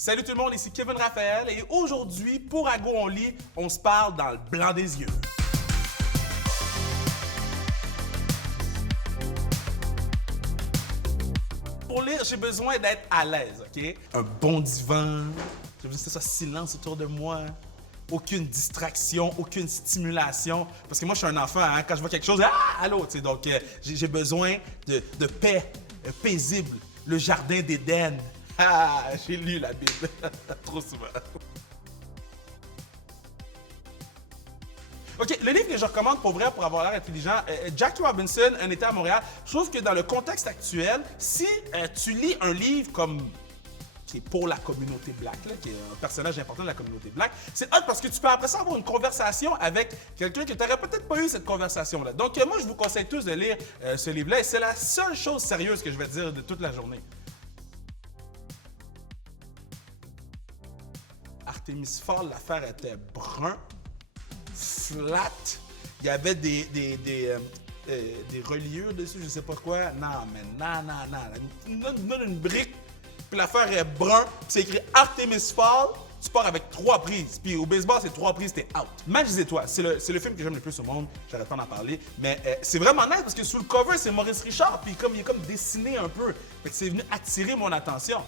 Salut tout le monde, ici Kevin Raphaël et aujourd'hui, pour À Go on lit, on se parle dans le blanc des yeux. Pour lire, j'ai besoin d'être à l'aise, OK? Un bon divan, j'ai besoin que ce soit silence autour de moi, aucune distraction, aucune stimulation. Parce que moi, je suis un enfant, hein? Quand je vois quelque chose, allô, tu sais, donc j'ai besoin de paix, paisible, le jardin d'Éden. Ah, j'ai lu la Bible trop souvent. OK, le livre que je recommande pour vrai, pour avoir l'air intelligent, Jackie Robinson, Un été à Montréal. Je trouve que dans le contexte actuel, si tu lis un livre comme qui est pour la communauté Black, là, qui est un personnage important de la communauté Black, c'est hot parce que tu peux après ça avoir une conversation avec quelqu'un que tu n'aurais peut-être pas eu cette conversation-là. Donc moi, je vous conseille tous de lire ce livre-là et c'est la seule chose sérieuse que je vais dire de toute la journée. Artemis Fall, l'affaire était brun, flat. Il y avait des reliures dessus, je sais pas quoi. Non, mais non. Donne une brique, puis l'affaire est brun, puis c'est écrit Artemis Fall. Tu pars avec 3 prises. Puis au baseball, c'est 3 prises, t'es out. Match des étoiles, c'est le film que j'aime le plus au monde. J'arrête pas d'en parler. Mais c'est vraiment nice parce que sous le cover, c'est Maurice Richard. Puis il est comme dessiné un peu. Fait que c'est venu attirer mon attention.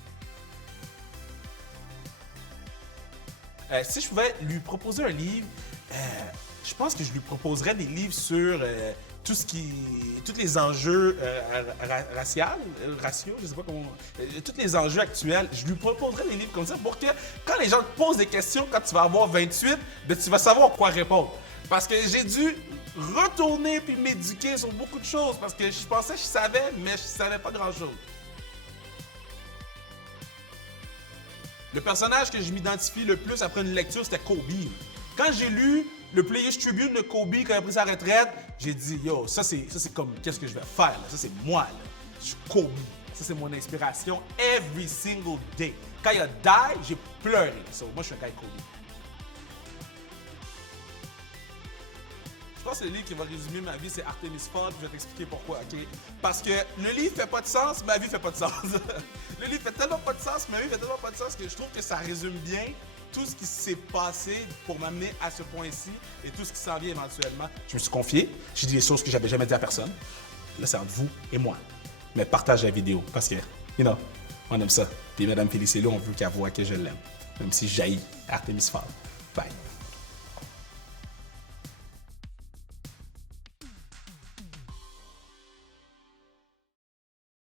Si je pouvais lui proposer un livre, je pense que je lui proposerais des livres sur tous les enjeux raciaux, je sais pas comment, tous les enjeux actuels. Je lui proposerais des livres comme ça pour que quand les gens te posent des questions, quand tu vas avoir 28, ben, tu vas savoir quoi répondre. Parce que j'ai dû retourner puis m'éduquer sur beaucoup de choses parce que je pensais que je savais, mais je savais pas grand-chose. Le personnage que je m'identifie le plus après une lecture, c'était Kobe. Quand j'ai lu le Players Tribune de Kobe quand il a pris sa retraite, j'ai dit, yo, ça c'est comme, qu'est-ce que je vais faire, là? Ça c'est moi, là. Je suis Kobe. Ça c'est mon inspiration every single day. Quand il a die, j'ai pleuré. So, moi, je suis un gars Kobe. Je pense que le livre qui va résumer ma vie, c'est Artemis Fall, je vais t'expliquer pourquoi, OK? Parce que le livre fait pas de sens, ma vie fait pas de sens. Le livre fait tellement pas de sens, ma vie fait tellement pas de sens que je trouve que ça résume bien tout ce qui s'est passé pour m'amener à ce point-ci et tout ce qui s'en vient éventuellement. Je me suis confié, j'ai dit des choses que j'avais jamais dit à personne. Là, c'est entre vous et moi. Mais partage la vidéo parce que, on aime ça. Puis Mme Félicité, on veut qu'elle voie que je l'aime. Même si j'haïs Artemis Fall. Bye.